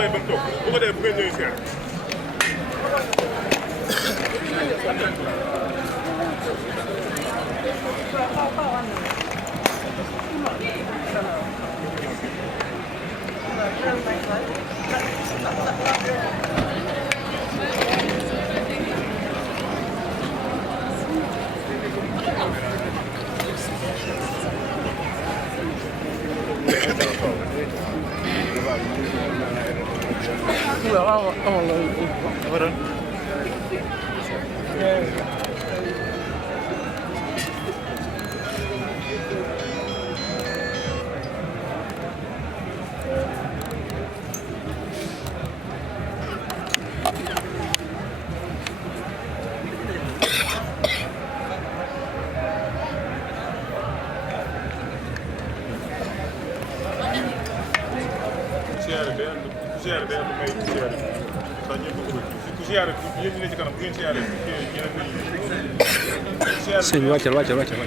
may ba mu toog bu ko defee bu ngeen ñëwee siyaar. siyaare day ànd ku siyaare day ànd may siyaare sax ñëpp ko bëgg ku siyaare yéen ñi ne ci kanam bu ngeen siyaare sëñ bi wàccal wàccal wàccal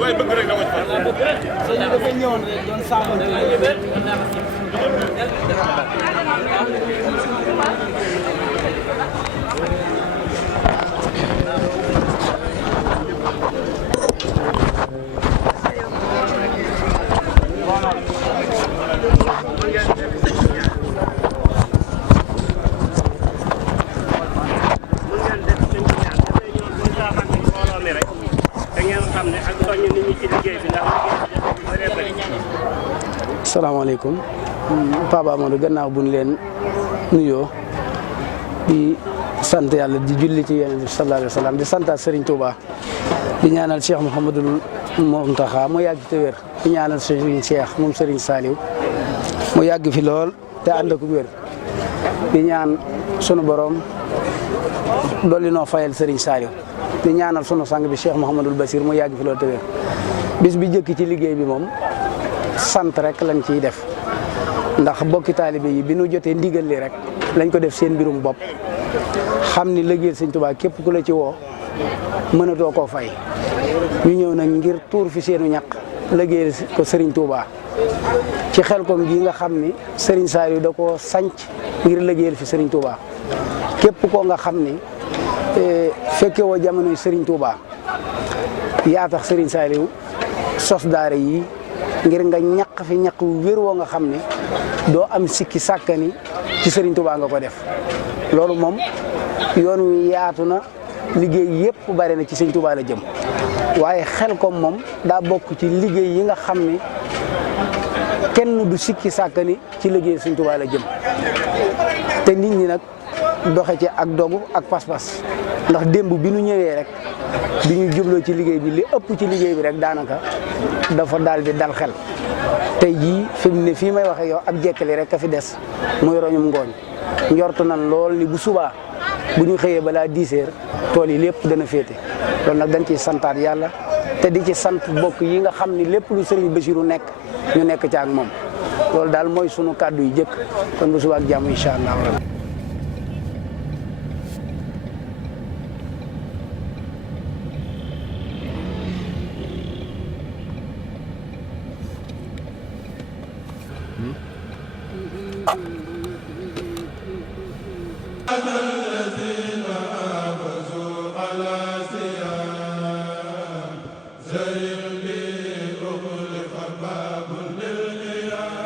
waaye bëgg rek dama ci sëñ bi dafa ñëwoon rek doon sàmm salaamaaleykum Papa Amadou gannaaw buñ leen nuyoo di sant yàlla di julli ci Yonent bi sallallahu alayhi wa sallam di santaat Serigne Touba di ñaanal Cheikh Mouhamadul Mountakha mu yàgg te wér di ñaanal Serigne Cheikh moom Serigne Saliou mu yàgg fi lool te ànd ak wér di ñaan sunu borom dolli noo fayal Serigne Saliou di ñaanal sunu sang bi Cheikh Mouhamadul Basir mu yàgg fi lool te wér bis bi jëkk ci liggéey bi moom sant rek lañ ciy def ndax bokki taalibe yi bi nu jotee ndigal li rek lañ ko def seen mbirum bopp xam ni liggéeyal Sëñ Tuubaa képp ku la ci woo mënatoo koo fay ñu ñëw nag ngir tuur fi seenu ñaq liggéeyal ko Serigne Touba ci Xelkom gi nga xam ni Serigne Saliou da koo sanc ngir liggéeyal fi Serigne Touba képp koo nga xam ni fekke woo jamonoy Serigne Touba yaa tax Serigne Saliou sos daara yi ngir nga ñaq fi ñaq wu wér woo nga xam ne doo am sikki sàkkani ci Serigne Touba nga ko def loolu moom yoon wi yaatu na liggéey yëpp bari na ci Serigne Touba la jëm waaye Xelkom moom daa bokk ci liggéey yi nga xam ne kenn du sikki sàkk ni ci liggéey Sëñ Tuubaa la jëm te nit ñi nag doxe ci ak dogu ak pas-pas ndax démb bi nu ñëwee rek bi ñu jubloo ci liggéey bi li ëpp ci liggéey bi rek daanaka dafa daal di dal xel tey jii fi mu ne fii may waxe yow ab jekkali rek a fi des muy roñum ngooñ njortu nan lool ni bu subaa bu ñu xëyee balaa 10 heures tool yi lépp dana féete loolu nag dañ ciy santaat yàlla te di ci sant mbokk yi nga xam ni lépp lu Sëriñ Basiru nekk ñu nekk ci ak moom loolu daal mooy sunu kàddu yu jëkk kon bu subaa ak jàmm incha allah. Thank you.